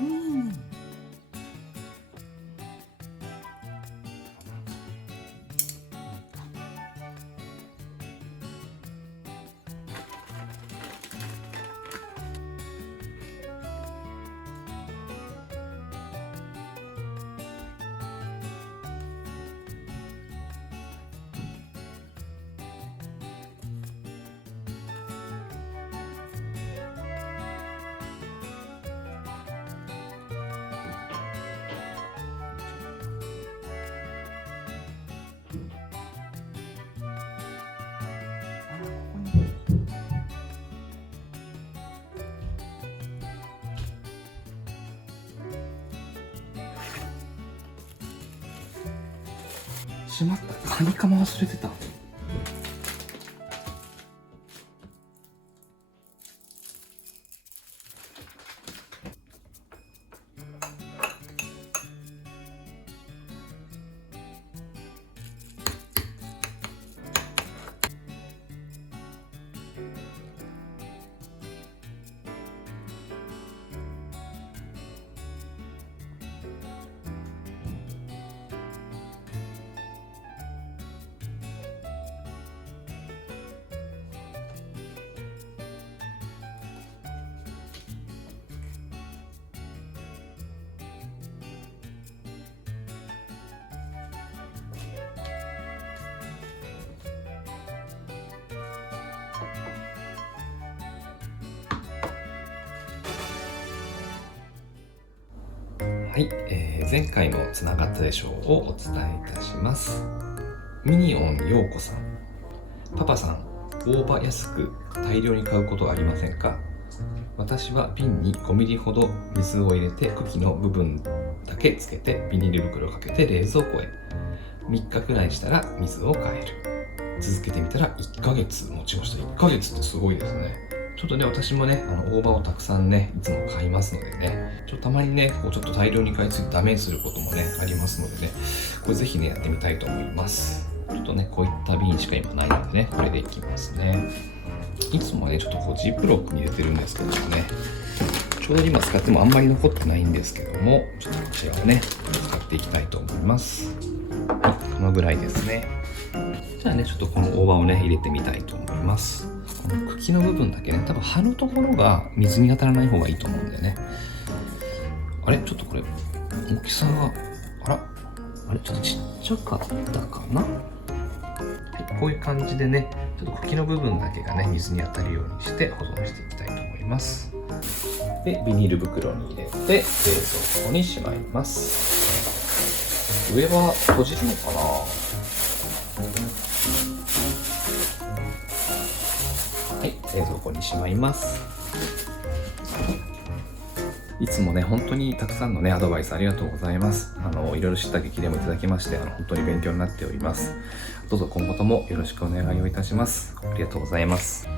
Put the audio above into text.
うん。しまった、カニカマ忘れてた。はい、前回のつながったでしょうをお伝えいたします。ミニオンようこさん。パパさん、大葉安く大量に買うことはありませんか？私は瓶に5ミリほど水を入れて茎の部分だけつけてビニール袋をかけて冷蔵庫へ。3日くらいしたら水を変える。続けてみたら1ヶ月持ちました。1ヶ月ってすごいですね。ちょっとね、私もね、大葉をたくさんね、いつも買いますのでね、たまにね、こうちょっと大量に買いすぎてダメにすることもね、ありますのでね、これぜひね、やってみたいと思います。ちょっとね、こういった瓶しか今ないのでね、これでいきますね。いつもはね、ちょっとこうジップロックに入れてるんですけどもね、ちょうど今使ってもあんまり残ってないんですけども、ちょっとこちらをね、使っていきたいと思います。はい、このぐらいですね。じゃあね、ちょっとこの大葉をね、入れてみたいと思います。この茎の部分だけね、多分葉のところが水に当たらない方がいいと思うんだよね。あれちょっとこれ、大きさが、あれちょっとちっちゃかったかな？はい、こういう感じでね、ちょっと茎の部分だけがね、水に当たるようにして保存していきたいと思います。で、ビニール袋に入れて、冷蔵庫にしまいます。上は閉じるのかな？はい、冷蔵庫にしまいます。いつもね、本当にたくさんのね、アドバイスありがとうございます。いろいろ知った激励もいただきまして、本当に勉強になっております。どうぞ今後ともよろしくお願いをいたします。ありがとうございます。